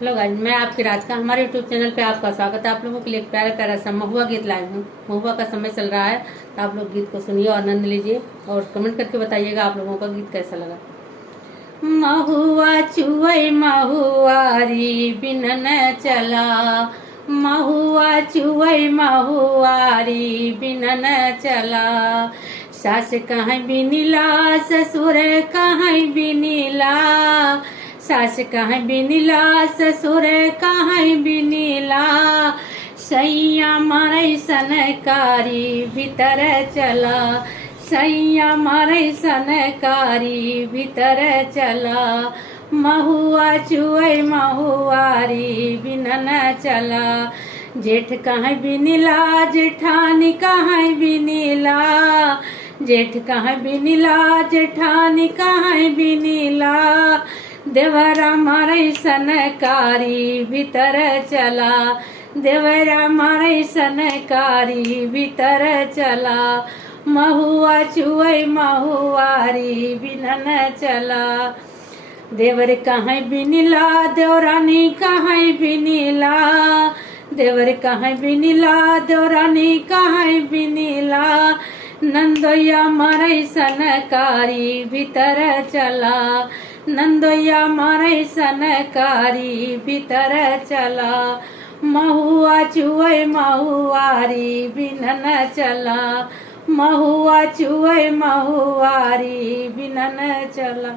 Hello guys, मैं आपकी राज का हमारे यूट्यूब चैनल पे आपका स्वागत है। आप लोगों के लिए एक प्यारा प्यारा सा महुआ गीत लाई हूँ। महुआ का समय चल रहा है, तो आप लोग गीत को सुनिए और आनंद लीजिए और कमेंट करके बताइएगा आप लोगों का गीत कैसा लगा। महुआ चुवई महुआरी बिनन चला, महुआ चुवई महुआरी बिनन चला। सास कहाँ बिनिला ससुर कहाँ बिनिला, सास कहाँ बिनिला ससुर कहाँ बिनिला। सैया मारे सनकारी भीतर चला, सैया मारे सनकारी भीतर चला। महुआ चुवई महुआरी बिनन चला। जेठ कहाँ बिनिला जेठानी कहाँ बिनिला, जेठ कहाँ बिनिला जेठानी कहाँ बिनिला। देवरा मारे सनकारी भीतर चला, देवरा मारे सनकारी भीतर चला। महुआ चुवई महुआरी बिनन चला। देवर कहाँ बिनिला देवरानी कहाँ बिनिला, देवर कहाँ बिनिला देवरानी कहाँ बिनिला। नंदोया मारे सनकारी भीतर चला, नंदोया मारे सनकारी भीतर चला। महुआ चुवई महुआरी बिनन चला, महुआ चुवई महुआरी बिनन चला।